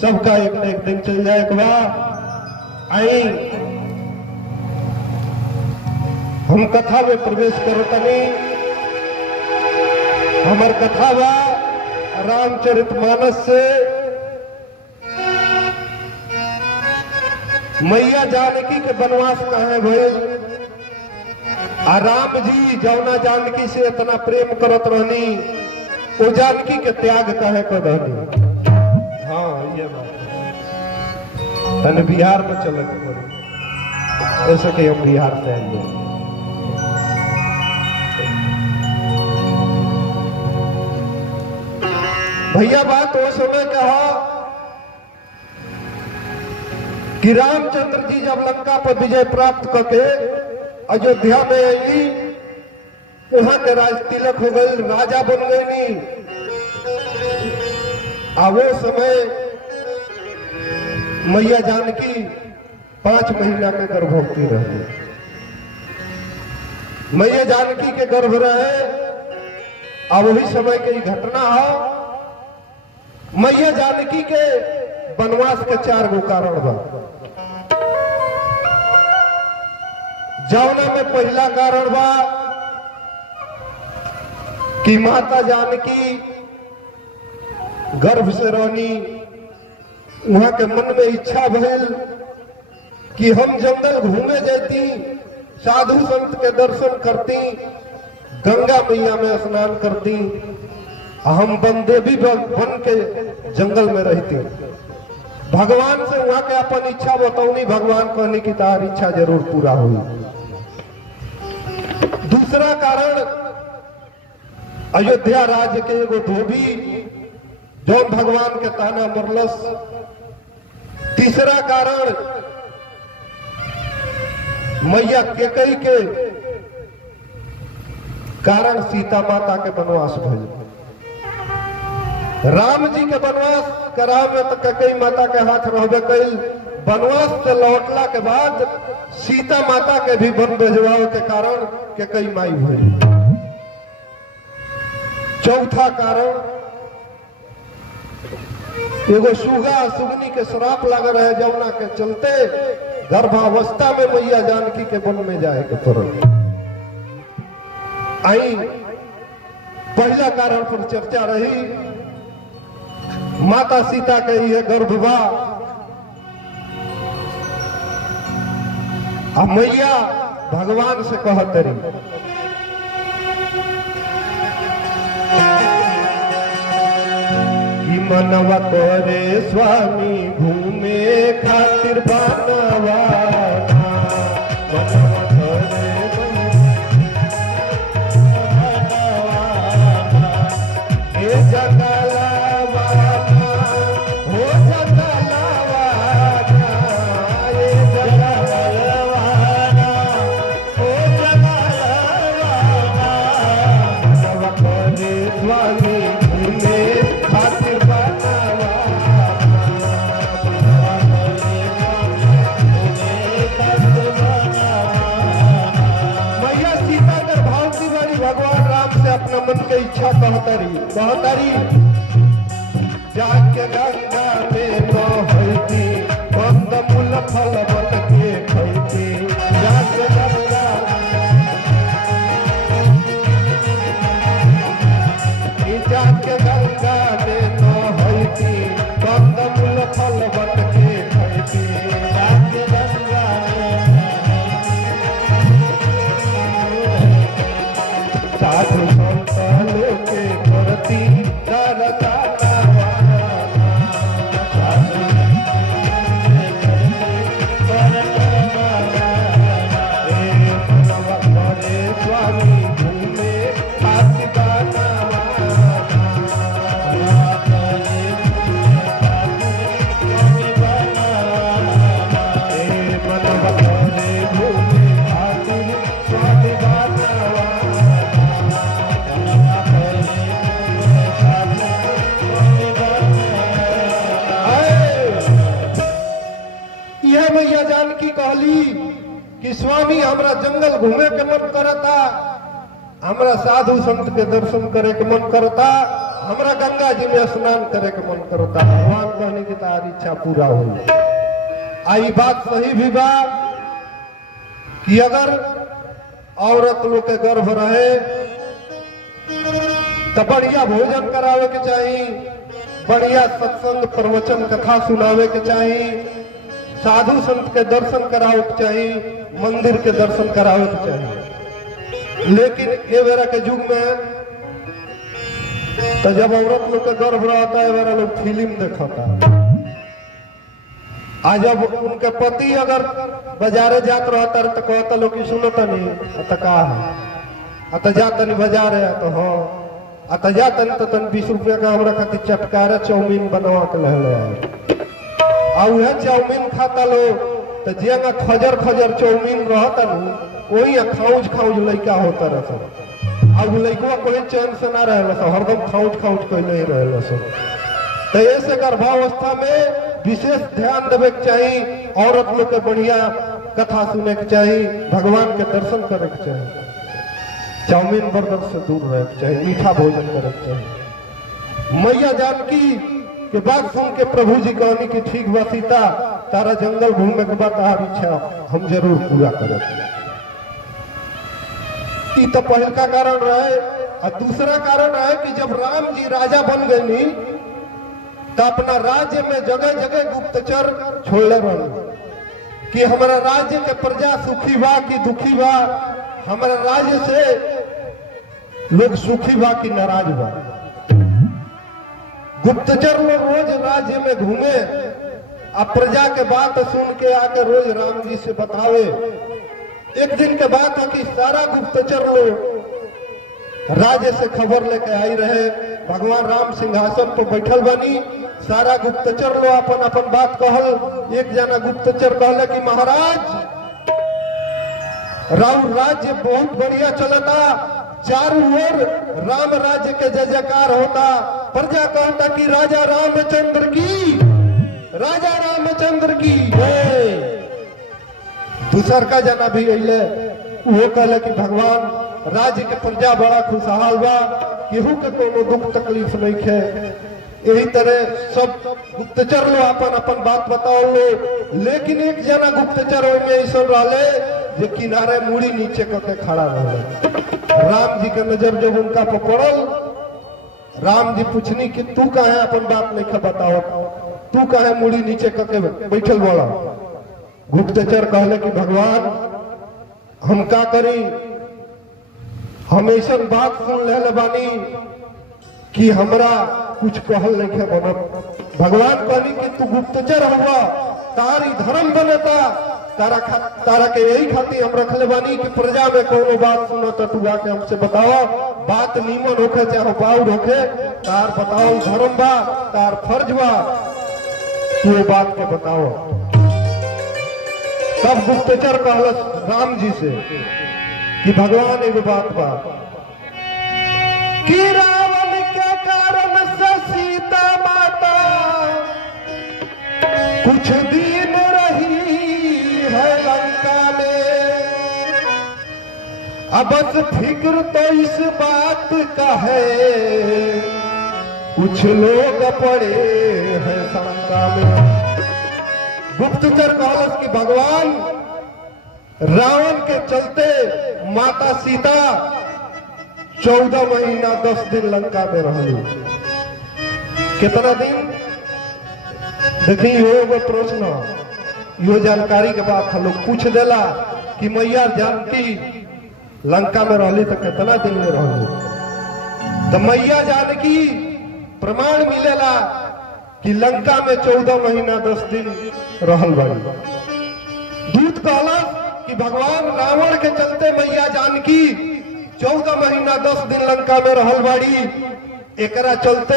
सबका एक न एक दिन चल जाए के बा। आई हम कथा में प्रवेश करो तनी। हमार कथा बा रामचरितमानस से मैया जानकी के वनवास कहे भइल। आ राम जी जौना जानकी से इतना प्रेम करत रहनी वो जानकी के त्याग कहे कर रहनी। हाँ ये बात तने बिहार में चले पड़ी ऐसे कि हम बिहार से आएंगे। भैया बात वो समय कहा कि रामचंद्र जी जब लंका पर विजय प्राप्त करके अयोध्या में आई, वहां के राज तिलक हो गई, राजा बन गई नहीं। वो समय मैया जानकी 5 महीना के गर्भवती रही। मैया जानकी के गर्भ रहे। अब वही समय की घटना हो। मैया जानकी के वनवास के 4 गो कारण बा। जौना में पहला कारण बा कि माता जानकी गर्भ से रहनी, वहां के मन में इच्छा भइल कि हम जंगल घूमे जाती, साधु संत के दर्शन करती, गंगा मैया में स्नान करती, हम बनदेवी बन के जंगल में रहती। भगवान से वहां के अपन इच्छा बतौनी। भगवान कहने की तार इच्छा जरूर पूरा हुई। दूसरा कारण अयोध्या राज्य के एगो धोबी जौन भगवान के ताना मरलस। तीसरा कारण मैया केकई के कारण सीता माता के वनवास भइल। राम जी के वनवास करा में तो केकई माता के हाथ रहबे कइल। वनवास से लौटला के बाद सीता माता के भी वन भेजवाओ के कारण केकई माई भइल। चौथा कारण एगो सुगा सुगनी के श्राप लग रहे, जमुना के चलते गर्भावस्था में मैया जानकी के वन में जाए के पड़ल। आई पहला कारण पर चर्चा रही। माता सीता के ये गर्भवा मैया भगवान से कहत रही कि मनवा करे स्वामी घूमे खातिर बनवा। इच्छा कहतरी जाके गंगा में नहैती, कंद मूल फल बन के खैती। जाके गंगा में नहैती, कंद मूल फल बन के खैती। जाके गंगा साधु के करती दरदा स्वामी घूमे कि स्वामी हमरा जंगल घूमे के मन करता, हमरा साधु संत के दर्शन करे के मन करता, हमरा गंगा जी में स्नान करे के मन करता, भगवान कहने की तारी इच्छा पूरा हो। आई बात सही भी बा कि अगर औरत लोग के गर्भ रहे तो बढ़िया भोजन करावे के चाहिए, बढ़िया सत्संग प्रवचन कथा सुनावे के चाहिए, साधु संत के दर्शन करावे के चाहिए, मंदिर के दर्शन करावे के चाहिए। लेकिन ये बेरा के युग में तो जब औरत लोग का गर्भ रहता है वेरा लोग फिल्म देखता, आज जब उनके पति अगर बाजारे जात रहता है तो कहता लोग की सुनता नहीं तो का है जाता नहीं बाजार है तो हाँ जाता नहीं तो तन 20 रुपया का हमरा खातिर चटकारा चाउमीन बनवा के ले आए वह चाउमीन खाता लो तो जेंगा खजर खजर चाउमीन रहता न वही खाउज खाउज लड़का होता रहता। अब लड़का कोई चैन से ना रहे हरदम खाउज खाउज कोई नहीं रहे। तो ऐसे गर्भावस्था में विशेष ध्यान देवे के चाहिए, औरत लोग के बढ़िया कथा सुने के चाहिए, भगवान के दर्शन करे के चाहिए, चाउमीन बर्गर से दूर रहे के चाहिए, मीठा भोजन करे के चाहिए। मैया जानकी के बात सुन के प्रभु जी कहनी कि ठीक बा सीता तारा जंगल घूमने के बाद तार इच्छा हम जरूर पूरा करें। तो पहल का कारण रहे। और दूसरा कारण है कि जब राम जी राजा बन गए तो अपना राज्य में जगह जगह गुप्तचर छोड़े रहे कि हमारा राज्य के प्रजा सुखी बा कि दुखी बा, हमारा राज्य से लोग सुखी बा कि नाराज बा। गुप्तचर लोग रोज राज्य में घूमे अब प्रजा के बात सुन के आके रोज राम जी से बतावे। एक दिन के बात है कि सारा गुप्तचर लोग राज्य से खबर लेके आई रहे, भगवान राम सिंहासन पर बैठल बनी, सारा गुप्तचर लोग अपन अपन बात कहल। एक जना गुप्तचर कहले कि महाराज राम राज्य बहुत बढ़िया चलता, चारों ओर राम राज्य के जय जयकार होता, प्रजा कहता कि राजा रामचंद्र की, राजा रामचंद्र की जय। दूसर का जना भी अले वो कहले कि भगवान राज्य के प्रजा बड़ा खुशहाल बा, केहू के कोनो दुख तकलीफ नहीं है। यही तरह सब गुप्तचर लो अपन अपन बात बताओ लो। लेकिन एक जना गुप्तचर में ऐसा रहे जो किनारे मुड़ी नीचे करके खड़ा रहे। राम जी के नजर जब उनका पर पड़ल, राम जी पूछनी कि तू कहे अपन बात नहीं बताओ, तू कहे मुड़ी नीचे करके बैठल बोला। गुप्तचर कहले कि भगवान हम का करी, हम ऐसा बात सुन ले बानी कि हमरा कुछ कहल नहीं बनत। भगवान कहली कि तू गुप्तचर हुआ, तारी धर्म बनता, तारा के यही खातिर हम रखले बानी कि प्रजा में कोनो बात सुनो तो तू आके हमसे बताओ, बात नीमन होके चाहे बाउर होके, तार बताओ धर्म बा, तार फर्ज बा, तू बात के बताओ। तब गुप्तचर कहलस राम जी से कि भगवान एक बात बा कि रावण के कारण से सीता माता कुछ दिन रही है लंका में, अब बस फिक्र तो इस बात का है, कुछ लोग पड़े हैं शंका में। गुप्तचर कहलस कि भगवान रावण के चलते माता सीता 14 महीना 10 दिन लंका में रहली। कितना दिन देखिए यो प्रश्न, यो जानकारी के बाद हम लोग पूछ देला कि मैया जानकी लंका में रहली तो कितना दिन में रहली। तो मैया जानकी प्रमाण मिलेला कि लंका में 14 महीना 10 दिन रहल बाड़ी। दूत कहला कि भगवान रावण के चलते मैया जानकी 14 महीना 10 दिन लंका में रहल बाड़ी, एकरा चलते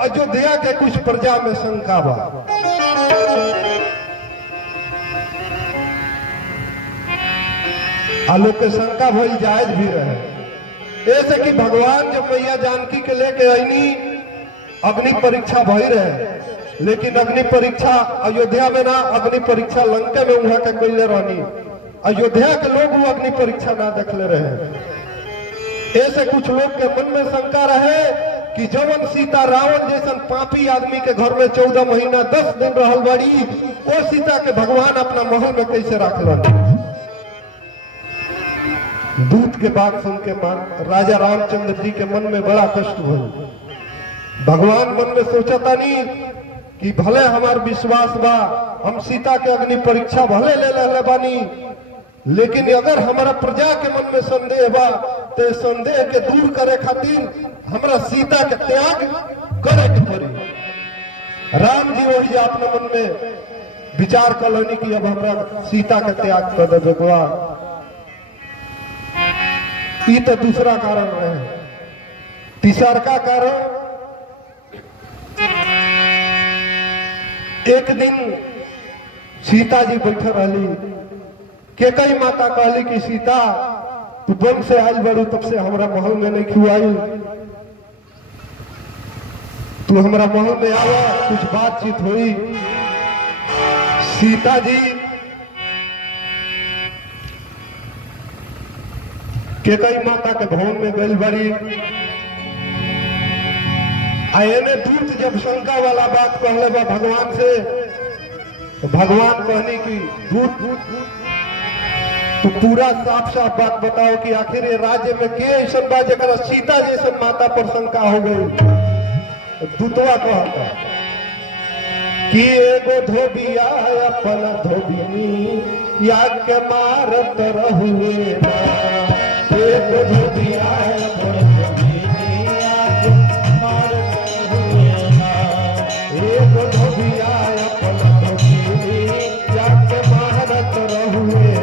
अयोध्या के कुछ प्रजा में शंका बा। आलोक के शंका भई जायज भी रहे, ऐसे कि भगवान जब मैया जानकी के लेके आईनी अग्नि परीक्षा भई रहे, लेकिन अग्नि परीक्षा अयोध्या में ना, अग्नि परीक्षा लंका में वहां के कैले रहनी। अयोध्या के लोग वो अग्नि परीक्षा ना देखले रहे। ऐसे कुछ लोग के मन में शंका रहे कि जवन सीता रावण जैसन पापी आदमी के घर में 14 महीना 10 दिन रहल बड़ी, वो सीता के भगवान अपना महल में कैसे रखलन। दूत के बात सुन के राजा रामचंद्र जी के मन में बड़ा कष्ट भइल। भगवान मन में सोचता नहीं कि भले हमार विश्वास बा, हम सीता के अग्नि परीक्षा भले ले बानी, लेकिन अगर हमारा प्रजा के मन में संदेह बा तो संदेह के दूर करे खातिर हमरा सीता के त्याग करे के पड़ी। राम जी वही अपने मन में विचार कलनी कि अब हमरा सीता के त्याग कर देवे बा। ई तो दूसरा कारण रहे। तीसरा का कारण, एक दिन सीता जी बैठे रही, केकई माता कहली कि सीता तू वन से आयल बड़ू, तब से हमरा महल में नहीं खिवाई, तू हमरा महल में आवा, कुछ बातचीत हुई। सीता जी केकई माता के भवन में गई बड़ी। आयने दूत जब शंका वाला बात कहले बा भगवान से, तो भगवान कहनी कि दूत तो पूरा साफ साफ बात बताओ कि आखिर ये राज्य में के ऐसा बा जरा सीता जैसन माता पर शंका हो गई। दूतवा कहता कि एगो धोबिया अपना धोबिनी या के मारत रहुए, एगो धोबिया अपना धोबिनी या के मारत रहुए, एगो धोबिया अपना धोबिनी या के मारत रहुए।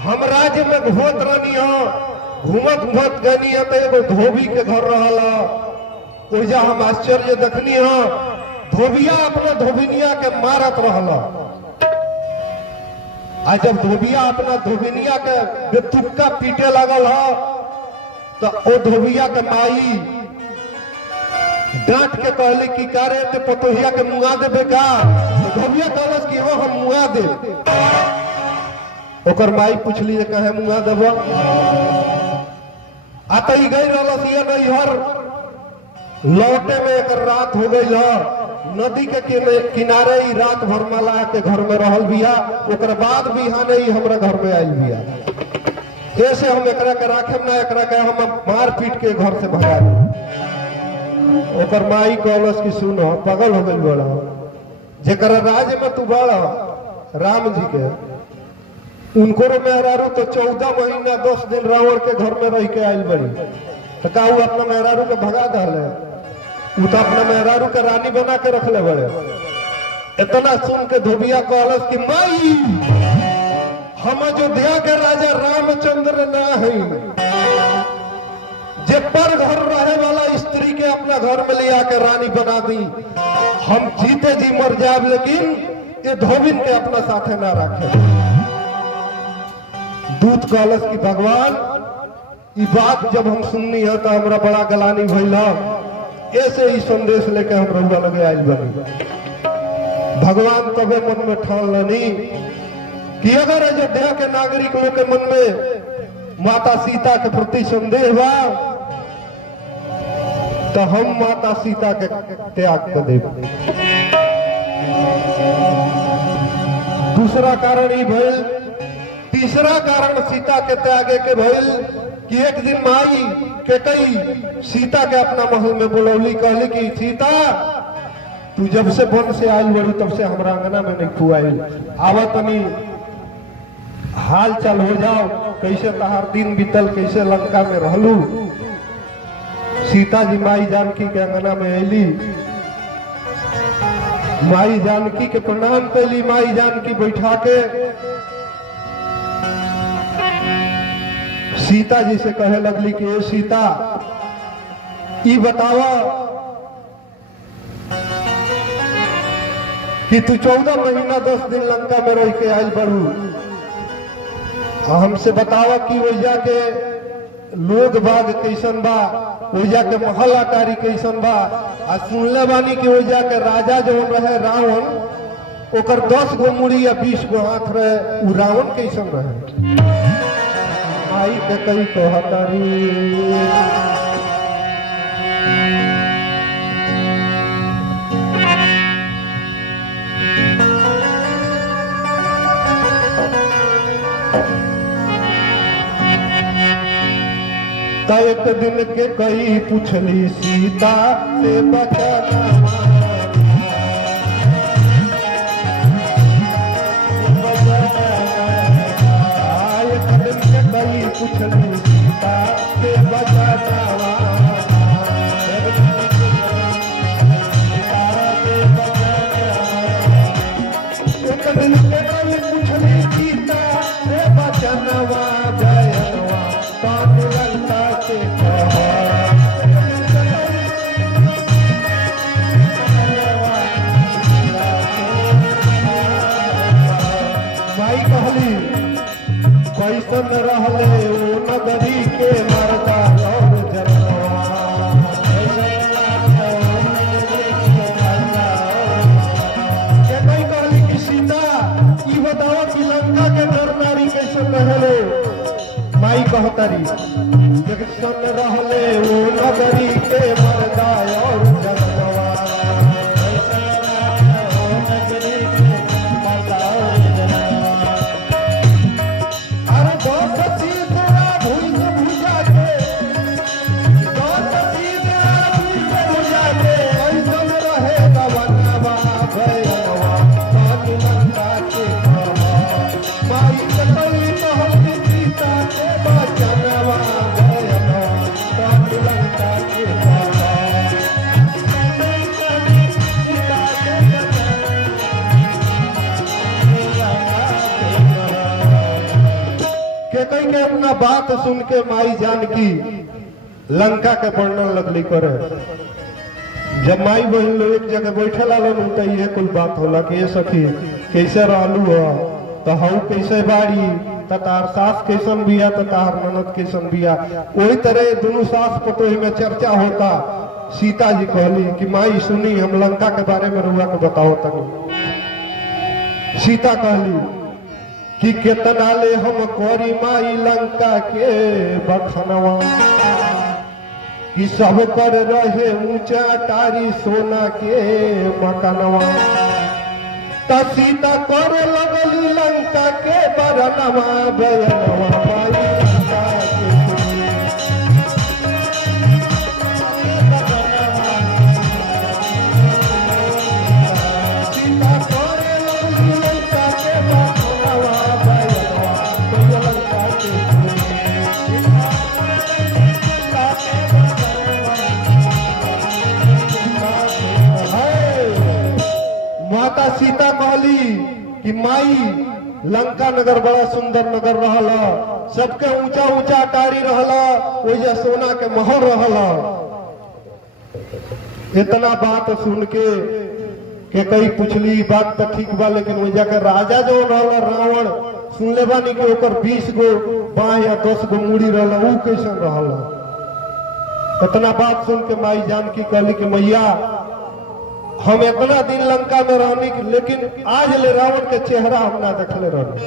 हम राज्य में घूमत रहनी हो, घूमत घूमत गनी है तो एगो धोबी के घर रहला, ओइजा हम आश्चर्य देखनी हो, धोबिया अपना धोबिनिया के मारत रहला। आज जब धोबिया अपना धोबिनिया के बेतुक्का पीटे लगल हो, तो ओ धोबिया के माई डांट के कहले कि कारे ते पतोहिया के मुआ देबे का। तो धोबिया कहलस कि हो हम मुआ दे। ओकर माई पूछली कहे मुआ देब, आता ही गई रहलस ये नैहर, लौटे में एक रात हो गई है, नदी के किनारे ही रात भर माला के घर में रहल बिया, ओकर बाद बिहाने ही हमरा घर में आई बिया। कैसे हम एकरा के राखे ना, एकरा के हम मार पीट के घर से भगा दी। ओकर माई कहलस कि सुनो पागल हो गई बड़ा, जेकर राज्य में तू बड़ा राम जी के, उनको मेहरारू तो 14 महीना 10 दिन रावण के घर में रह के आयल बड़ी, तो का अपना मेहरारू के भगा दले, वो तो अपना मेहरारू के रानी बना के रख ले बड़े। इतना सुन के धोबिया कहलस कि माई हम अयोध्या के राजा रामचंद्र ना है, जे पर घर रहे वाला स्त्री के अपना घर में ले आके रानी बना दी, हम जीते जी मर जाब, लेकिन ये धोबिन के अपना साथे ना रखे। दूत कहलस कि भगवान ये बात जब हम सुननी है तो हमरा बड़ा गलानी भइला, ऐसे ही संदेश लेके हम रउआ लगे आइल बनी। भगवान तबे मन में ठान लनी कि अगर अयोध्या के नागरिक लोग के मन में माता सीता के प्रति संदेह बा तो हम माता सीता के त्याग कर देब। दूसरा कारण ही भइल। तीसरा कारण सीता के त्यागे के भइल कि एक दिन माई के कई सीता के अपना महल में बुलौली, कहली कि सीता तू जब से वन से आई बड़ी तब से हमरा अंगना में नहीं खुआई, आवा तनी हाल चाल हो जाओ, कैसे तहार दिन बीतल, कैसे लंका में रहलू। सीता जी माई जानकी के अंगना में अली, माई जानकी के प्रणाम कैली। माई जानकी बैठा के सीता जी से कहे लगली कि ए सीता, ई बतावा कि तू 14 महीना 10 दिन लंका में रह के आयल बड़ू, हमसे बतावा कि ओइजा के लोग बाग कैसन बा, ओइजा के महल अटारी कैसन बा। आ सुनले बानी कि ओइजा के राजा जो रहे रावण, ओकर 10 गो मुड़ी या 20 गो हाथ रहे, उ रावण कैसन रहे। माई के कई कहतारी एक दिन के कई पूछली सीता से बचना, एक दिन के कई पूछली सीता से बचना। एक दिन के कई पूछली सीता से बचनवा, जयनवा कान लंका के कहा। माई कहली कैसन रहले ओ नगरी के मर्दा और जनवा। के नहीं कहली कि सीता ई बताओ कि लंका के नर नारी कैसन रहले। माई कहतारी कैसन रहले ओ नगरी के मर्दा और जनवा। कई के अपना बात सुन के माई जानकी लंका के वर्णन लगली करे। जब माई बहन लोग एक जगह बैठे लालन तो ये कुल बात होला कि ये सखी कैसे रहलू हो, तो हऊ कैसे बाड़ी, तार सास कैसन बिया, तार ननद कैसन बिया। वही तरह दोनों सास पतोही में चर्चा होता। सीता जी कहली कि माई सुनी, हम लंका के बारे में रुआ के बताओ तनी। सीता कहली कि केतना ले हम कोरी माई लंका के बखनवा, कि सब कर रहे ऊंचा टारी सोना के मकनवा। त सीता करे लगली लंका के बरनवा, बयनवा माई लंका के। सीता करे लगली लंका के बखनवा, बयनवा लंका के। माता सीता कहली कि माई लंका नगर बड़ा सुंदर नगर रहला, सबके ऊंचा ऊंचा अटारी रहला, ओइजा सोना के महल रहला। इतना बात सुन के कई पूछली बात तो ठीक बा, लेकिन ओइजा के राजा जो रहला रावण, सुनले बानी कि ओकर 20 गो बाह या 10 गो मुड़ी रहला, ऊ कैसन रहला। इतना बात सुन के माई जानकी कहली कि मैया हम इतना दिन लंका में रहनी, लेकिन आज ले रावण के चेहरा हम ना देखले रहनी।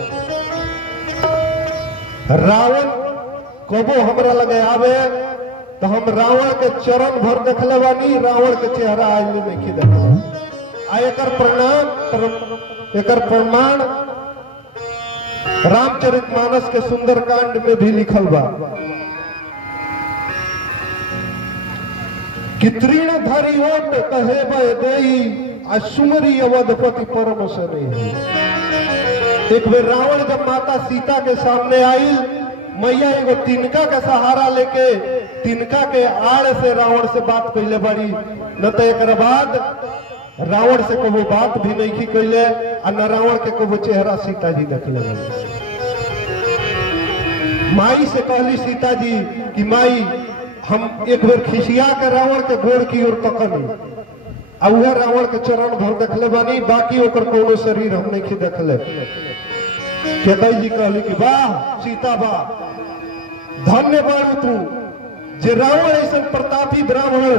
रावण कबो हमरा लगे आवे तो हम रावण के चरण भर देखले बानी, रावण के चेहरा आज ले नहीं देखले। आ एकर प्रमाण रामचरितमानस के सुंदरकांड में भी लिखल बा कि तृणधारी ओट कहे देई, सुमरी अवधपति परम सने। एक बेर रावण जब माता सीता के सामने आई, मैया एगो तिनका के सहारा लेके तिनका के आड़ से रावण से बात कैले बाड़ी। न तो एक बाद रावण से कबो बात भी नहीं की कैले, और न रावण के कबो चेहरा सीता जी देख ले। माई से कहली सीता जी कि माई हम एक बेर खिसिया के रावण के गोड़ की ओर तकनी, अब वह रावण के चरण भर देखले बानी, बाकी ओकर कोनो शरीर हम नहीं देखले। केतई जी कहली कि वाह सीता वाह, धन्य बाड़ू तू जे रावण ऐसा प्रतापी ब्राह्मण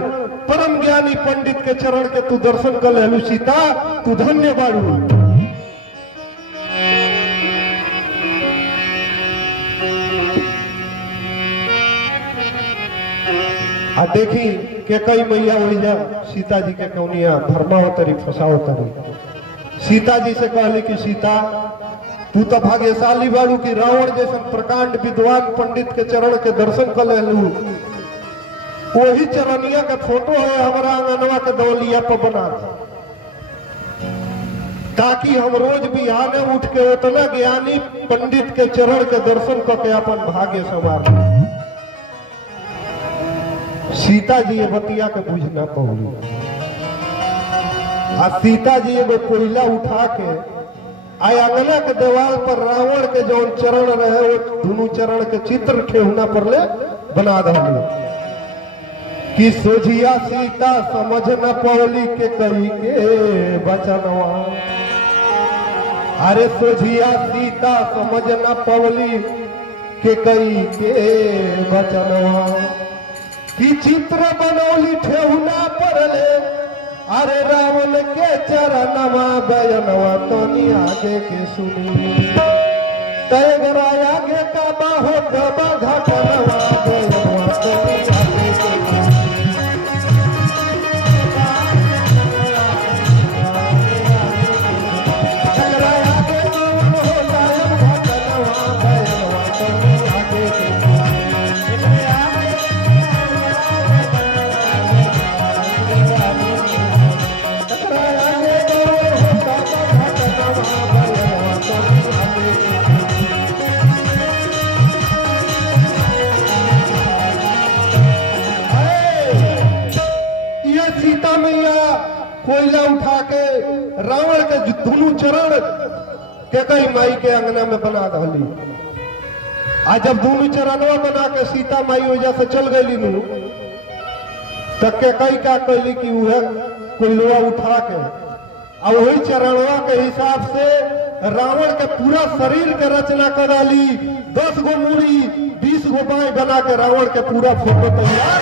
परम ज्ञानी पंडित के चरण के तू दर्शन कर लेलू। सीता तू धन्य बाड़ू। आ देखी के कई मैया ओइजा सीता जी के कौनिया धर्मावतरी फसावतरी। सीता जी से कहली कि सीता तू तो भाग्यशाली बाड़ू कि रावण जैसा प्रकांड विद्वान पंडित के चरण के दर्शन कर लेलू। वही चरनिया के फोटो है हमारा आंगनवा के दौलिया पर बना दे, ताकि हम रोज बिहाने उठ के उतना ज्ञानी पंडित के चरण के दर्शन करके अपन भाग्य संवार। सीता जी ये बतिया के बुझ ना पौली। आ सीता जी एगो कोयला उठा के आय अंगना के दीवार पर रावण के जो चरण रहे वो दोनों चरण के चित्र ठेहुना पर ले बना दहली कि सोझिया सीता समझ न पौली के कही के बचनवा। अरे सोझिया सीता समझ न पौली के कही के बचनवा कि चित्र बनौली ठेहुना पर ले। अरे रावण के चरणवा बयनवा तनी आगे के सुनी, तयगरा आगे का बाहो दबा घटनवा बयनवा तनी आगे के सुनी। तयगरा आगे बाहो दबा घटनवा बयनवा तनी आगे के सुनी। सीता मैया कोयला उठा के रावण के दोनों चरण के कई माई के अंगना में बना दहली। आज जब दोनों चरणवा बना के सीता माई वजह से चल गई नू, तब के कई का कहली कि वह कोयलवा उठा के और वही चरणवा के हिसाब से रावण के पूरा शरीर के रचना कर डाली। 10 गो मूड़ी 20 गो बाई बना के रावण के पूरा फोटो तैयार।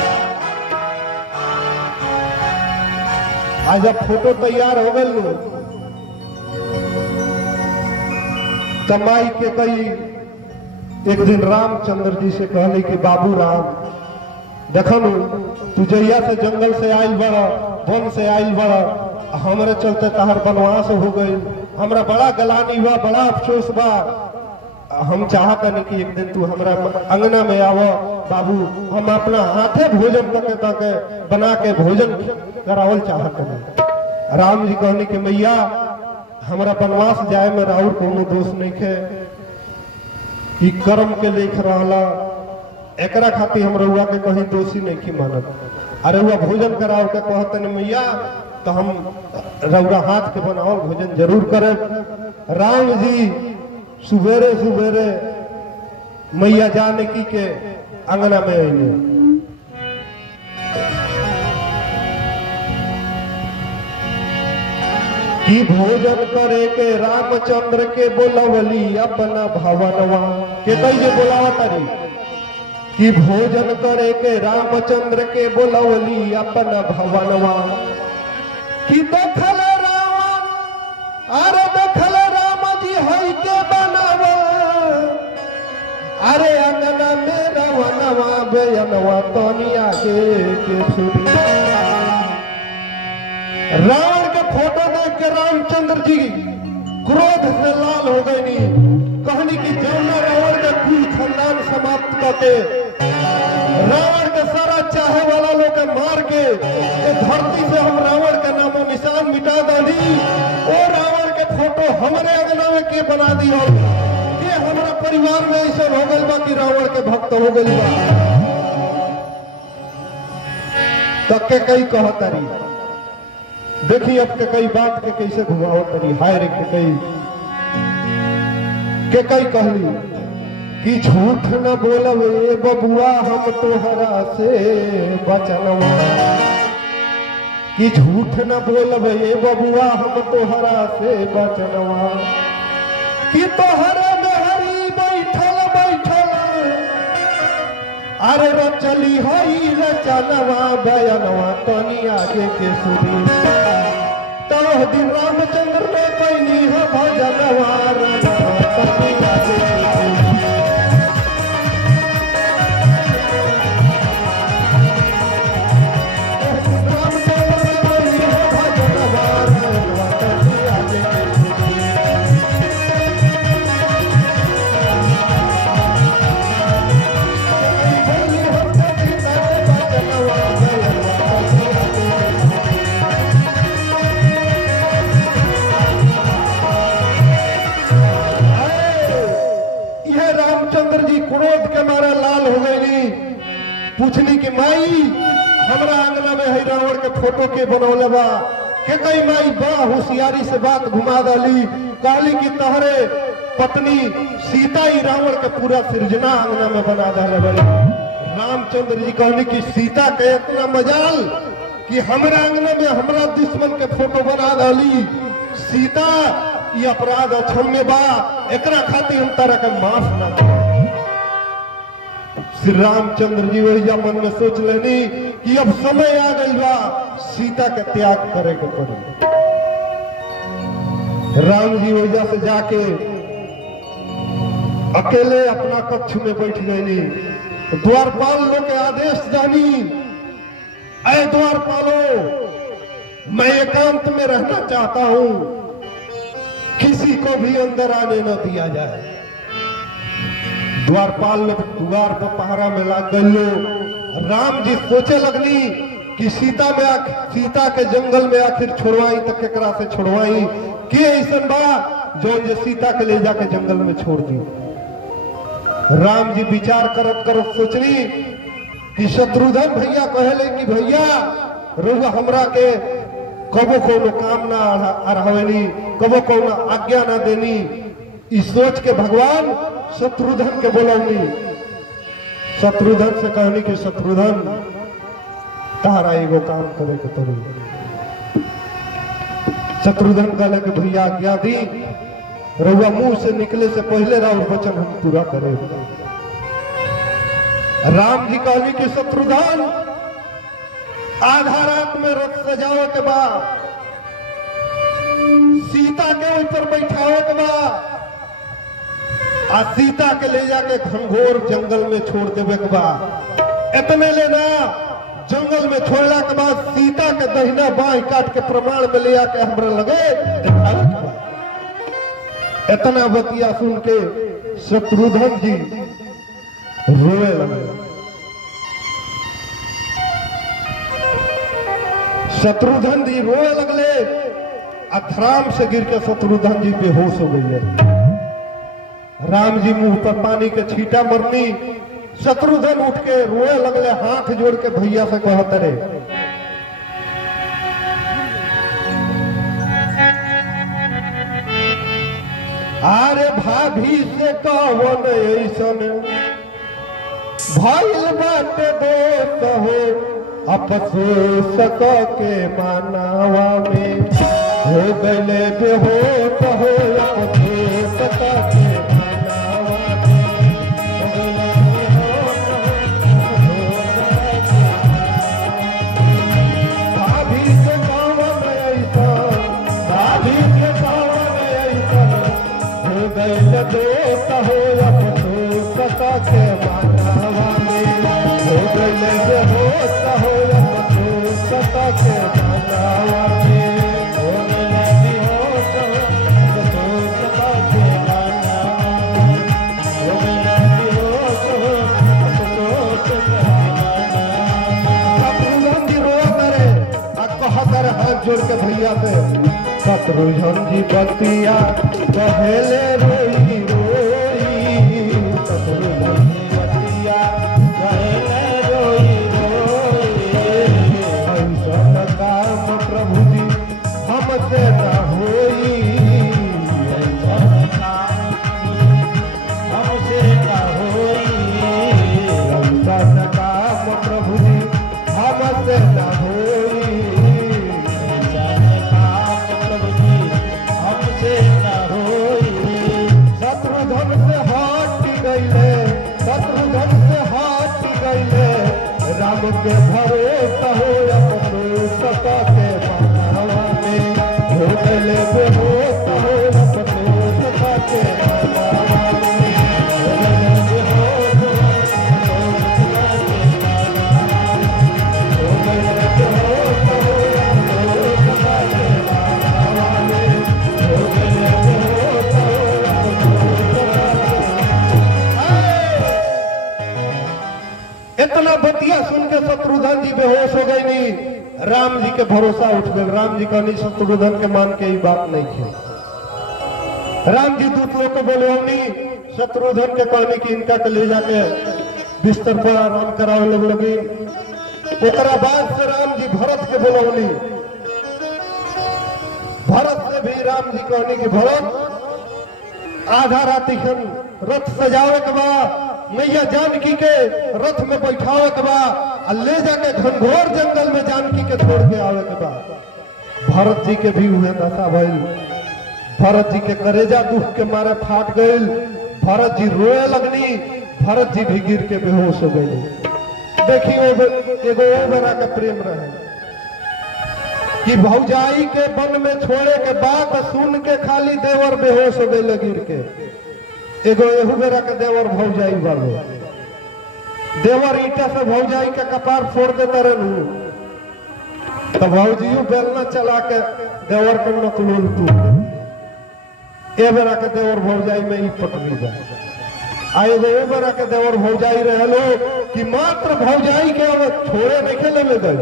आज जब फोटो तैयार हो गए लो, तमाई के कई एक दिन रामचंद्र जी से कहले कि बाबू राम देखनु तू जहिया से जंगल से आयल बड़ा, वन से आयल बड़ा, हमारे चलते तहर बनवास हो गई, हमरा बड़ा गलानी हुआ, बड़ा अफसोस बा। हम चाहता नहीं कि एक दिन तू हमरा अंगना में आव बाबू, हम अपना हाथे भोजन करके बना के भोजन करावल चाहते हैं। राम जी कहने के मैया हमरा बनवास जाए में राउर कोनो दोष नहीं है, कि कर्म के लेख रहला, एकरा खातिर हम रउआ के कहीं दोषी नहीं की मानत। अरे हुआ भोजन कराओ के कहते नहीं मैया, तो हम रउरा हाथ के बनाओ भोजन जरूर करें। राम जी सुबेरे सुबेरे मैया जानकी के अंगना में आइले। कि भोजन करे के रामचंद्र के बोलवली अपना भवनवा के कई बोलावा तारी कि भोजन करे के रामचंद्र के बोलवली अपना भवनवा। कि देखल रावण अरे देखल राम जी हई के बनावा, अरे अंगना में रावणवा बेयनवा तनी आगे के सुनी। रावण के फोटो देख के रामचंद्र जी क्रोध से लाल हो गए। नहीं कहनी कि जौना रावण के कुल खानदान समाप्त करके रावण के सारा चाहे वाला लोग के मार के धरती से हम रावण के नामो निशान मिटा दी। ओ रावण के फोटो हमारे अंगना में के के बना दी हो ये हमारा परिवार में ऐसा हो गल बा कि रावण के भक्त हो गल बा। तो के कई कहतरी देखी अब के कई बात के कैसे घुमाओ तरी हाय रे के कई कहली कि झूठ न बोलब ए बबुआ हम तोहरा से बचनवा कि झूठ न बोलब ए बबुआ हम तोहरा से बचनवा कि तोहरा में हरी बैठल बैठल अरे रचली हई रचनवा बयनवा तनी आगे के सुनी तो दिन रामचंद्र ने पैनी है भजनवा तनी आगे क्रोध के मारा लाल हो गई पूछनी कि माई हमरा आंगना में है रावण के फोटो के बनौले बा के कई माई बड़ा होशियारी से बात घुमा डाली कहली कि तहरे पत्नी सीता ही रावण के पूरा सृजना आंगना में बना डाले बड़ी। रामचंद्र जी कहनी कि सीता के इतना मजाल कि हमरा आंगना में हमरा दुश्मन के फोटो बना डाली सीता ये अपराध अक्षम्य बा एकरा खातिर हम तारा के माफ ना कर। श्री रामचंद्र जी वही मन में सोच लेनी कि अब समय आ गई बा सीता के त्याग करे के पड़ी। राम जी वजह से जाके अकेले अपना कक्ष में बैठ गई द्वारपाल लोग के आदेश जानी ऐ द्वारपालो मैं एकांत में रहना चाहता हूं किसी को भी अंदर आने न दिया जाए। द्वारपाल लोग द्वार पर पहरा में लाग गए। राम जी सोचे लगनी कि सीता के जंगल में आखिर छोड़वाई तो केकरा से छोड़वाई कि ऐसा बा जो ये सीता के ले जाके जंगल में छोड़ दी। राम जी विचार करत करत सोचनी कि शत्रुघ्न भैया कहले कि भैया रुआ हमरा के कबो कोनो काम ना अरहवेनी कबो कोनो आज्ञा ना देनी। इस सोच के भगवान शत्रुघ्न के बोलौनी शत्रुघ्न से कहनी कि शत्रुघ्न तारा एगो काम करे के तोरी। शत्रुघ्न कहले कि भैया आज्ञा दी रउआ मुंह से निकले से पहले राउर वचन हम पूरा करें। राम जी कहली कि शत्रुघ्न आधा रात में रथ सजाओ के बाद सीता के ऊपर बैठाओ के बाद आ सीता के ले जाके घनघोर जंगल में छोड़ देवे के बाद इतने लेना जंगल में छोड़ला के बाद सीता के दहिना बाएं काट के प्रमाण में ले आके हमरा लगे इतना बतिया सुन के शत्रुघ्न जी रोए लगे। शत्रुघ्न जी रोए लगले अथराम से गिर के शत्रुघ्न जी बेहोश हो गए। राम जी मुंह पर पानी के छींटा मरनी शत्रुघ्न उठ के रोए लगले हाथ जोड़ के भैया से कहते रहे अरे भाभी से कौन ऐसन भइल बाटे दोस्त हो अफसोस के मानावा में हो गए बेहोश हो अफसोस के मानावा में भाभी से कौन ऐसन भाभी से कौन ऐसन हो गए दोस्त हो अफसोस के मानावा में हो गए बेहोश हो अफसोस के मानावा में हो गए बेहोश हो अफसोस के मानावा हो गए बेहोश हो अफसोस के मानावा। शत्रुघ्न जी रोआ करे आ कहत बार हाथ जोड़ के भैया से शत्रुघ्न जी बतिया कहेले रोई रोई, शत्रुघ्न जी बतिया कहेले रोई रोई, ऐसा काम प्रभु जी हमसे न होई, ऐसा काम हमसे न होई, ऐसा काम प्रभु जी हमसे न होई, ऐसा काम प्रभु जी हमसे न होई। शत्रुघ्न से हट गईले, शत्रुघ्न से हट गईले, राम के भरोसा हो अपने सता के मानवा में, हो गले बेहोश हो अपने सता के मानवा में, हो गले बेहोश हो अपने सता के मानवा में, हो गले बेहोश हो अपने सता के मानवा में, हो गले बेहोश हो अपने इतना बतिया सुन के शत्रुघ्न जी बेहोश हो गई। नहीं, राम जी के भरोसा उठ गए। राम जी कहनी शत्रुघ्न के मान के ही बात नहीं थी। राम जी दूत लोग को बोले नहीं, शत्रुघ्न के कहनी कि इनका के ले जाके बिस्तर पर आराम करावे लोग लगी। ओकरा बाद से राम जी भरत के बोलौनी। भरत से भी राम जी कहनी कि भरत आधा राति खन रथ सजावे के बाद मैया जानकी के रथ में बैठावे के बाद ले जाके घनघोर जंगल में जानकी के छोड़ के आवे के बाद भरत जी के भी हुए दशा भइल। भरत जी के करेजा दुख के मारे फाट गइल। भरत जी रोए लगनी। भरत जी भी गिर के बेहोश हो गई। देखिए एगो बेरा के प्रेम रहे कि भौजाई के वन में छोड़े के बाद सुन के खाली देवर बेहोश हो गई गिर के। एगो एहू बेरा के देवर भौजाई वालो देवर ईटा से भौजाई के कपार फोड़ देता रहू तो भौजियो बेलना चला के देवर के नकलोल टूट। ए बेरा के देवर भौजाई में ही पटवी बा। आ एगो ए बेरा के देवर भौजाई रहे लो कि मात्र भौजाई के अब छोड़े नहीं खेले में गए।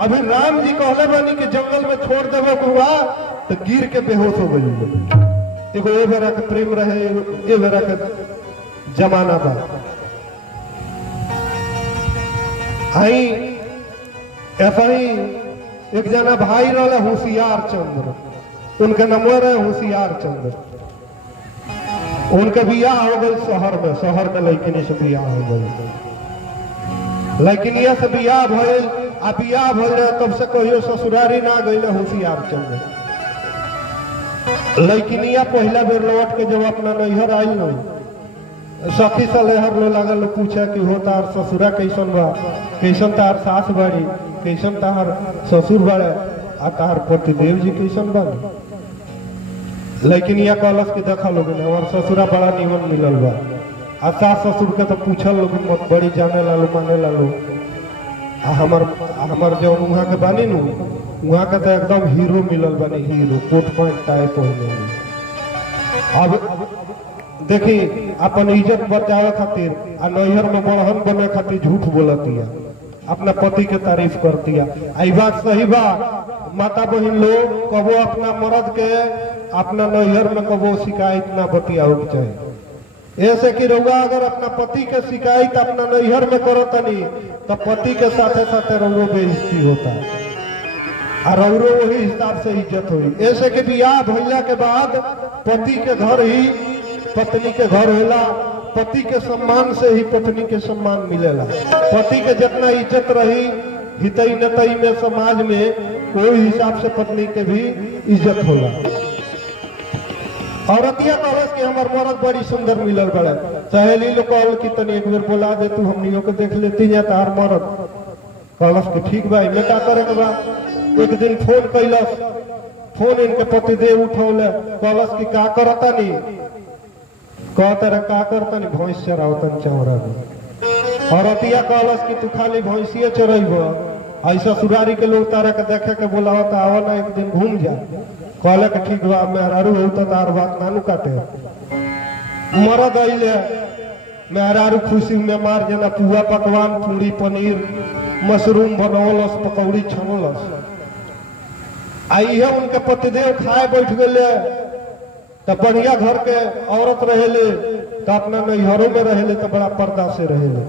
अभी राम जी कहले बानी कि जंगल में छोड़ देवे हुआ तो गिर के बेहोश हो गई। एगो ए बेरा के प्रेम रहे, ए बेरा के जमाना बा। आई ऐसा ही एक जना भाई रहे होशियार चंद्र। उनके नाम रहे होशियार चंद्र। उनके बियाह हो गई शहर में। शहर के लड़किनी से बियाह हो गई। लड़किनिया से बियाह भइल। आ बियाह भइल रहे तब से कहियो ससुरारी ना गई होशियार चंद्र। लड़किनिया पहला बेर लौट के जब अपना नैहर आई न सखी सलेहर लो लागल पूछे कि हो तार ससुरा कैसन बा, कैसन तार सास बाड़ी, कैसन तार ससुर बाड़े, आ तार पतिदेव जी कैसन बाड़ी। लड़किनिया कहलस कि देखा लोग हमार ससुरा बड़ा निमन मिलल बा। आ सास ससुर के तो पूछल लोग मत बड़ी जाने लालो माने लालो। आ हमार जौन वहाँ के बानी नु वहाँ का तो एकदम हीरो मिलल बने। हीरो कोट पैंट टाई पहने। अब देखी अपन इज्जत बचावे खातिर आ नैहर में बढ़हन बने खातिर झूठ बोलतिया, अपना पति के तारीफ करतिया। आई बात सही बा। माता बहन लोग कबो अपना मर्द के अपना नैहर में कबो शिकायत ना बतियावे के चाहिए। ऐसे कि रउआ अगर अपना पति के शिकायत अपना नैहर में करो तनी तो पति के साथे साथे रउआ बेइज्जती होता और औरो वही हिसाब से इज्जत हुई। ऐसे कि बियाह भइला के बाद पति के घर ही पत्नी के घर होला। पति के सम्मान से ही पत्नी के सम्मान मिलेला। पति के जितना इज्जत रही हितई नतई में समाज में कोई हिसाब से पत्नी के भी इज्जत होला। औरतिया कहलस कि हमार मर्द बड़ी सुंदर मिलल बड़े। सहेली लोग कहल कि तनी एक बेर बोला दे तू हमनियों को देख लेती या तार मर्द। कहलस कि ठीक बा इमे का करे के बा। एक दिन फोन कैलस। फोन इनके पतिदेव उठौले। कहलस कि का करता नी। कहता रे का करता नी भैंस चरावतन चौरा में। औरतिया कहलस कि तू खाली भैंसिए चरैब। ऐसा ससुरारी के लोग तारा के देखे के बोलावत आवा ना एक दिन घूम जा। कहले कि ठीक बा मेहरारू हो तो तार बात नानू काटे। मरद अइले मेहरारू खुशी में मार जना पुआ पकवान पूरी पनीर मशरूम बनौलस पकौड़ी छनलस। आई है उनके पतिदेव खाए बैठ गए तो बढ़िया घर के औरत रहेले तो अपना नैहरों में रहेले तो बड़ा पर्दा से रहेले।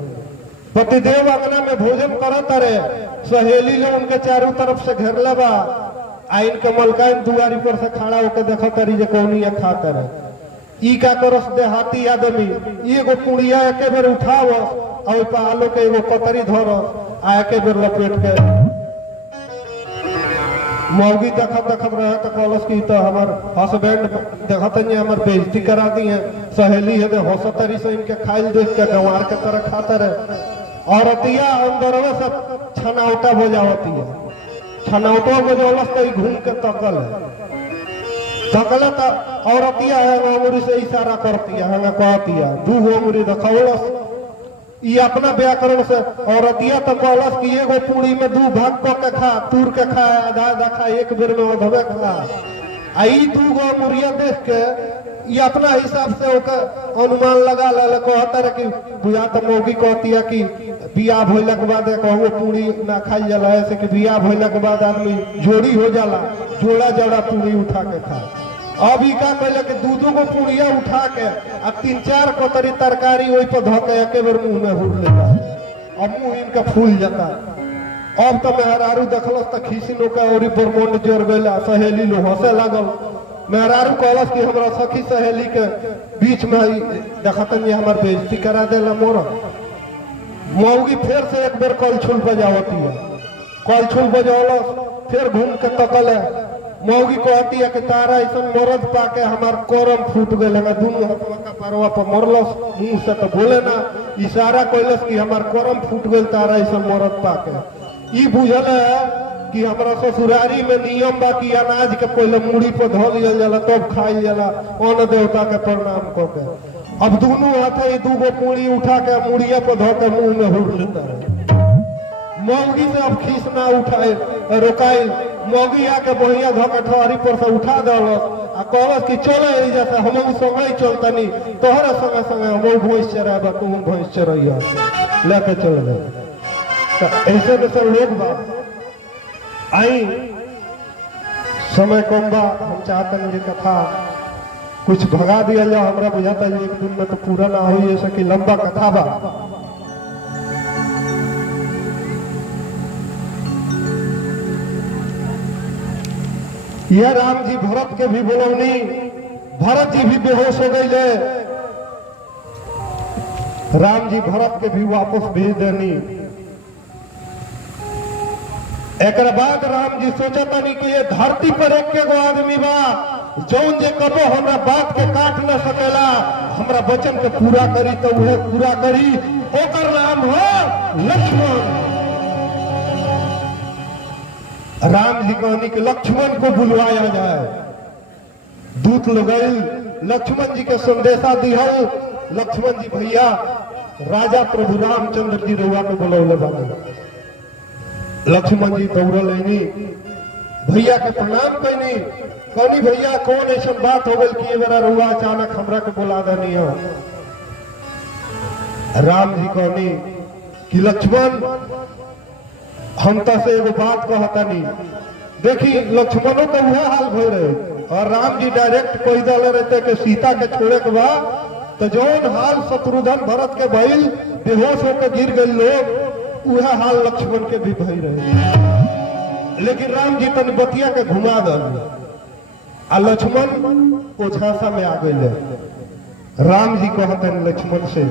पतिदेव अंगना में भोजन करत रहे, सहेली ले उनके चारों तरफ से घेरले बा, आइन के मलकाइन दुआरी पर से खड़ा होकर देखो तरी जे कौनिया खा करे। ई का करस देहाती आदमी एगो पुड़िया एके बेर उठाव और पे आलू के एगो कतरी धर आ एके बेर लपेट के मौगी देखत देखत रहे तो कहलस कि तो हमार हस्बैंड देखत नहीं हमार बेइज्जती करा दी है। सहेली है तो हौसतरी से इनके खाइल देख के गंवार के तरह खाता रहे। औरतिया अंदर में सब छनावटा बजावती है, छनावटो बजौलस तो घूम के तकल है, तकल तो औरतिया है अंगुरी से इशारा करती है, हंगा कहती है दू गो अंगुरी दखौलस। ये अपना व्याकरण से औरतिया तो कहलस कि एगो पूरी में दू भाग के खा, तूर के खा, आधा आधा खा, एक बेर में अधवे खा। आई दू गो मुरिया देख के ये अपना हिसाब से ओकर अनुमान लगा ला कहता रहे कि बुझा तो मौगी कहती है कि बियाह भइला के बाद कहू पूरी ना खाई जाला, ऐसे कि बियाह भइला के बाद आदमी जोड़ी हो जाला, जोड़ा जोड़ा पूरी उठा के खा। अब ई का कहले कि दूधो को पूड़िया उठा के आ 3-4 कतरी तरकारी वही पर धो के एके बेर मुंह में हुर लेता है। अब मुंह इनका फूल जाता है। अब तो मेहरारू देखलस तो खीसिनो के और बरमंड जोर गइला, सहेली लो हंसे लागल। मेहरारू कहलस कि हमरा सखी सहेली के बीच में देखतन ये हमार बेइज्जती करा देला मोर। मौगी फिर से एक बेर कलछुल बजावती है, कलछुल बजौलस, फिर घूम के तकल है। मौगी कहती है कि तारा ऐसा मरद पाके हमार करम फूट गए है, दोनों हाथवा का परवा पर मरलस, मुंह से तो बोले ना, इशारा कैलस कि हमार करम फूट गए तारा ऐसा मरद पाके। ई बुझल है कि हमारा ससुरारी में नियम बा कि अनाज के पहले मुड़ी पर धो लियल जाला तब खाइल जाला, अन्न देवता के प्रणाम करके। अब दोनों हाथे दूगो पूरी उठा के मुड़िया पर धो के मुंह में हुर लेता है। मौगी से अब खीस ना उठाए रोकाइल, मौगी आके बढ़िया धो के ठहरी पर से उठा दलस आ कहलस कि चलो जैसे हम संगे चलतनी, तोहरा संगे संगे हम भैंस चराबा, तू भैंस चरैया लेके चल गए। तो ऐसे वैसे लोग बा। आई समय कम बा, हम चाहते हैं कथा कुछ भगा दिया जाओ, हमरा बुझाता है एक दिन में तो पूरा ना हो, ऐसा कि लंबा कथा बा। यह राम जी भरत के भी बोलौनी, भरत जी भी बेहोश हो गए, राम जी भरत के भी वापस भेज देनी। एक बाद राम जी सोचा नहीं कि ये धरती पर एक गो आदमी बा जौन जे कबो हमरा बात के काट न सकेला, हमरा वचन के पूरा करी तो वह पूरा करी, ओकर नाम हो लक्ष्मण। राम जी कहनी कि लक्ष्मण को बुलवाया जाए। दूत लोग लक्ष्मण जी के संदेशा दिहल, लक्ष्मण जी भैया राजा प्रभु रामचंद्र जी रउआ के बुलौले बानी। लक्ष्मण जी दौड़ल आईनी, भैया के प्रणाम कैनी, कहनी भैया कौन ऐसा बात हो गई कि मेरा रउआ अचानक हमरा के बुला देनी हो। राम जी कहनी कि लक्ष्मण हम तो से एगो बात कहता नहीं, देखी लक्ष्मणों का वह हाल हो रहे और राम जी डायरेक्ट कोई दल रहते कि सीता के छोड़े के बाद तो जौन हाल शत्रुघ्न भरत के भइल बेहोश होकर गिर गए लोग, वह हाल लक्ष्मण के भी भई रहे। लेकिन राम जी तन बतिया के घुमा दल आ लक्ष्मण ओ झांसा में आ गए। राम जी कहते लक्ष्मण से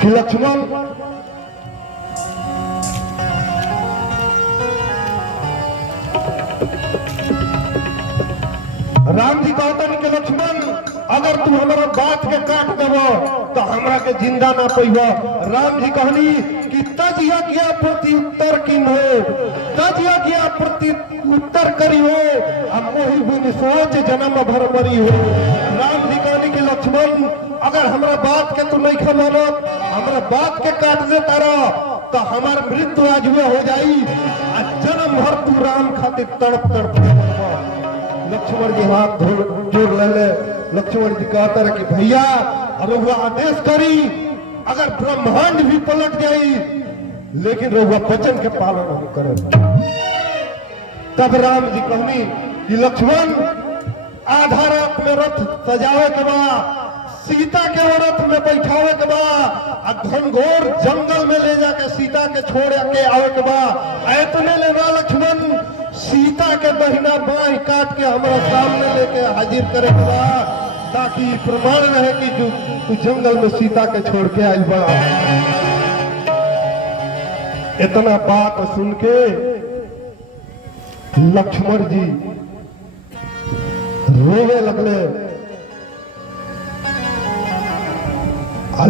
कि लक्ष्मण राम जी कहते कि लक्ष्मण अगर तुम हमारा बात के काट देवो तो हमरा के जिंदा ना पैबो। राम जी कहनी कि तज यज्ञ प्रति उत्तर किन हो, तज यज्ञ प्रति उत्तर करी हो, अब मोहि बिन सोच जन्म भर मरी हो। राम जी कहनी कि लक्ष्मण अगर हमरा बात के तू नहीं मानत, हमरा बात के काट दे तारा तो हमार मृत्यु आज में हो जाई, जन्म भर तू राम खातिर तड़प तड़प। लक्ष्मण जी हाथ जोड़ ले, लक्ष्मण जी कहता रहे कि भैया रउआ आदेश करी, अगर ब्रह्मांड भी पलट जाई लेकिन रउआ वचन के पालन हम करब। तब राम जी कहनी कि लक्ष्मण आधा रात में रथ सजावे के बा, सीता के रथ में बैठावे के बा, घनघोर जंगल में ले जाके सीता के छोड़ के आवे के बा। ऐतने ले ना लक्ष्मण सीता के बहिना बाई काट के हमारा सामने लेके हाजिर करे के बा, ताकि प्रमाण रहे कि जो तू जंगल में सीता के छोड़ के आई बा। इतना बात सुन के लक्ष्मण जी रोने लगले।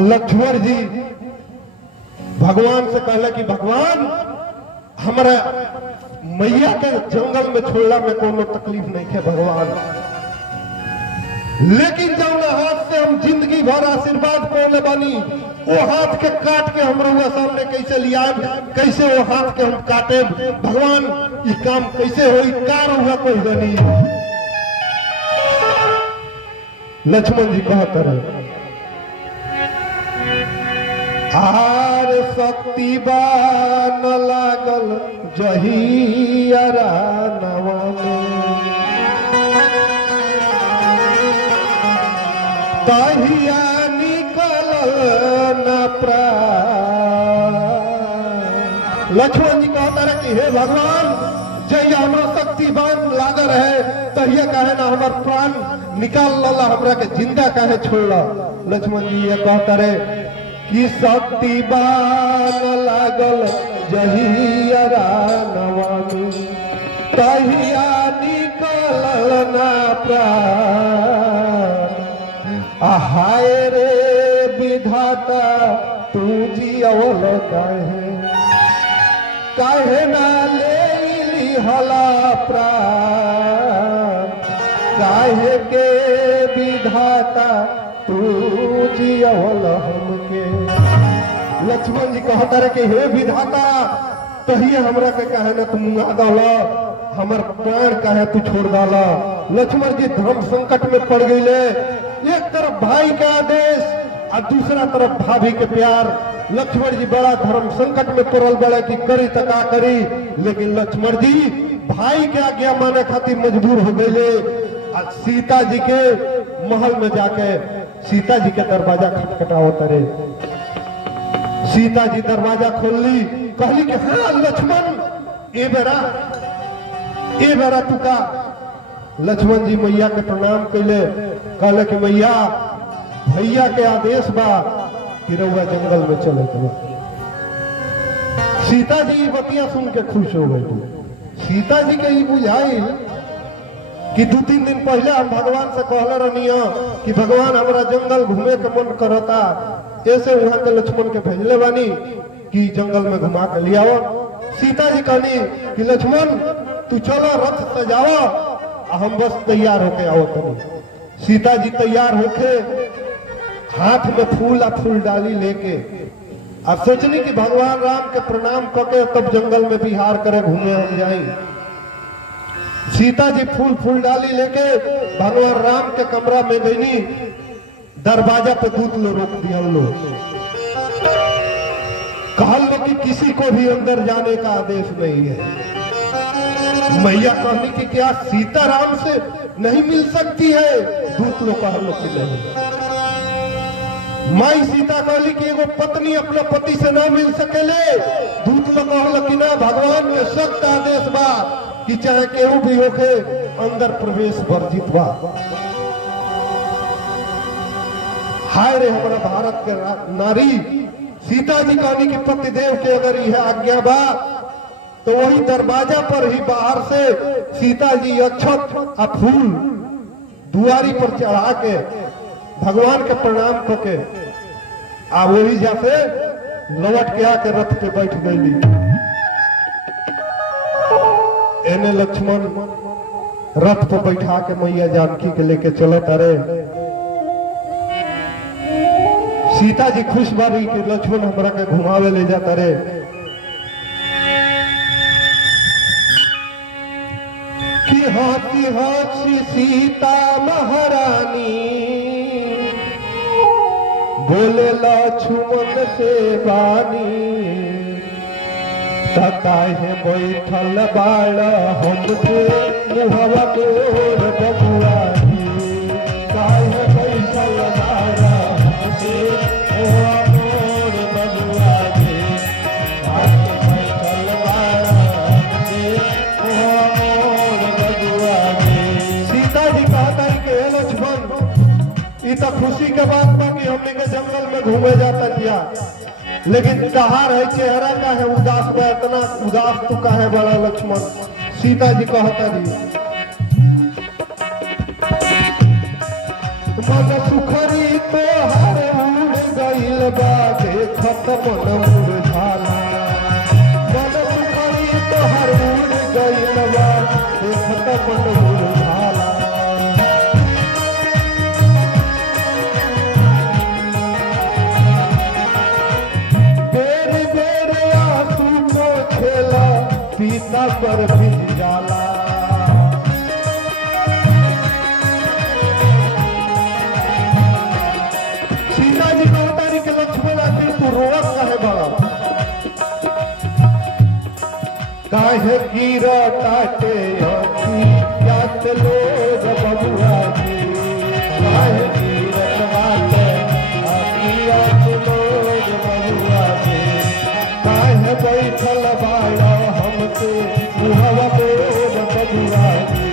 लक्ष्मण जी भगवान से कहले कि भगवान हमारा मैया के जंगल में छोड़ला में कोनो तकलीफ नहीं है भगवान, लेकिन जब हाथ से हम जिंदगी भर आशीर्वाद पाने बानी, वो हाथ के काट के हम रउआ सामने कैसे लिया, कैसे वो हाथ के हम काटे भगवान, ये काम कैसे होई, का रउआ कोई नहीं। लक्ष्मण जी कहते रहे आर शक्तिबान लागल जहियारा नवा में, तहिया निकल न प्राण। लक्ष्मण जी कहता रहे कि हे भगवान जहिया हमारा शक्तिबान लागल है, तहिया कहे ना हमार प्राण निकाल लला, हमरा के जिंदा कहे छोड़ला। लक्ष्मण जी ये कहता रहे कि शक्तिबान लागल जहियारा नवा में, तहिया निकल न प्राण। हाय रे विधाता तू जियवल काहे ना ले लिहला प्राण, काहे के विधाता तू जियवल हमके। लक्ष्मण जी कहता रहे कि हे विधाता तहिए हमरा के कहे ना तुम मुआ डाला, हमर प्राण कहे तू छोड़ डाला। लक्ष्मण जी धर्म संकट में पड़ गईले, एक तरफ भाई का आदेश और दूसरा तरफ भाभी के प्यार। लक्ष्मण जी बड़ा धर्म संकट में पड़ल बड़े कि करी तका करी, लेकिन लक्ष्मण जी भाई के आज्ञा माने खातिर मजबूर हो गए। सीता जी के महल में जाके सीता जी के दरवाजा खटखटाओ तरे। सीता जी दरवाजा खोल ली, कहली कि हाँ लक्ष्मण ए बेरा तू का। लक्ष्मण जी मैया के प्रणाम कैले, कहले कि मैया भैया के आदेश बा कि रउआ जंगल में चले के। सीता जी बतिया सुन के खुश हो गई। सीता जी के बुझाई कि 2-3 दिन पहले हम भगवान से कहले रहनी कि भगवान हमारा जंगल घूमे के मन करता, ऐसे वहां के लक्ष्मण के भेजले बानी कि जंगल में घुमा के लियाओ। सीता जी कहनी कि लक्ष्मण तू चलो रथ सजाओ, हम बस तैयार होके आओ तनी। सीता जी तैयार होके हाथ में फूल डाली लेके अब सोचनी कि भगवान राम के प्रणाम करके तब जंगल में विहार करे घूमे हम जाएंगे। सीता जी फूल डाली लेके भगवान राम के कमरा में गई। दरवाजा पे दूत लो रोक दिया लोग, कहा लो कि किसी को भी अंदर जाने का आदेश नहीं है। मैया कहनी कि क्या सीता राम से नहीं मिल सकती है? दूत लोग कहा लो कि नहीं। माई सीता कहली कि एगो पत्नी अपना पति से ना मिल सकेले। दूत लोग कहल कि ना, भगवान के सख्त आदेश बा कि चाहे केहू भी होके अंदर प्रवेश वर्जित बा। हाय रे हमारा भारत के नारी। सीता जी कहनी कि पतिदेव के अगर यह आज्ञा बा तो वही दरवाजा पर ही बाहर से सीता जी अक्षत आ फूल दुआरी पर चढ़ा के भगवान के प्रणाम करके आ वही जाके लौट के आके रथ पे बैठ गई। एने लक्ष्मण रथ पे बैठा के मैया जानकी के लेके चलत अरे। सीता जी खुश बारी कि लक्ष्मण हमरा के घुमावे ले जाता रे। कि हाथी हाथी सीता महारानी बोले लक्ष्मण से बानी काहे बैठल बाड़ हमसे मुहवा मोर बबुआ काहे बैठल बाड़ हमसे मुहवा मोर बबुआ काहे बैठल बाड़ हमसे मुहवा मोर बबुआ। सीता जी कहता है कि हे लक्ष्मण, ई तो खुशी के बात बा कि हमने के जंगल में घूमे जाता दिया, लेकिन कहा है चेहरा का है उदास में, इतना उदास तू का है बड़ा लक्ष्मण। सीता जी कहता रही मन सुखरी तो हर उड़ गइल बा देखत मन मुरझाला, मन सुखरी तो हर उड़ गइल बा देखत मन मुरझाला। सीता पर भिज जाला सीता जी कहता रही कि लक्ष्मण आखिर तू रोवत काहे बड़ा, काहे गिरा टाटे अखिया से लोग बबुआ जी, काहे गिरत बाटे अखिया से लोग बबुआ जी, काहे बैठल बाड़ा हमसे मुहवा मोर बबुआ जी,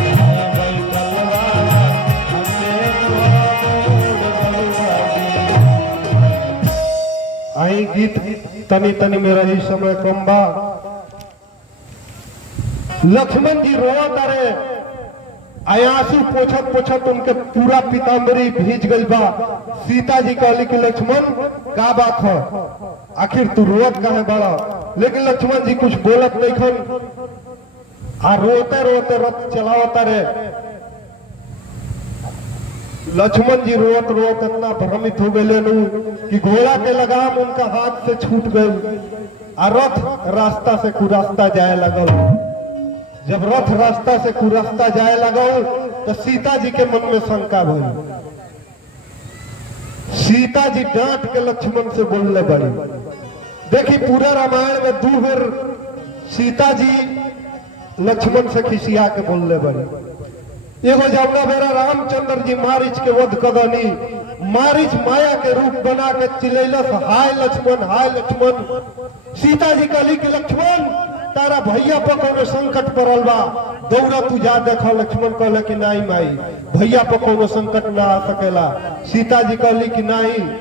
काहे बैठल बाड़ा हमसे मुहवा मोर बबुआ जी। आई गीत तनी तनी में रही समय कम बा। लक्ष्मण जी रोवत अरे आंसू पोछत पोछत उनके पूरा पीताम्बरी भीज गई बा। सीता जी कहली कि लक्ष्मण का बात है, आखिर तू रोवत काहे बड़ा, लेकिन लक्ष्मण जी कुछ बोलत नहीं खन आ रोते रोते रथ चलावत रे। लक्ष्मण जी रोवत रोवत इतना भ्रमित हो गए कि घोड़ा के लगाम उनका हाथ से छूट गई आ रथ रास्ता से कुरास्ता जाए लगल। जब रथ रास्ता से कुरास्ता जाए लगल तो सीता जी के मन में शंका भई। सीता जी डांट के लक्ष्मण से बोलने बड़ी। देखी पूरा रामायण में 2 बार सीता जी लक्ष्मण से खिसिया के बोलने बड़ी। एगो जमुना बेरा रामचंद्र जी मारिच के वध कदनी, मारिच माया के रूप बना के चिलैलस हाय लक्ष्मण हाय लक्ष्मण। सीता जी कहली कि लक्ष्मण तारा भैया पर कोनो संकट पड़ल बा, दौड़ा तू जा देखा। लक्ष्मण कहले कि नहीं माई, भैया पर कोनो संकट ना आ सकेला। सीता जी कहली कि नहीं,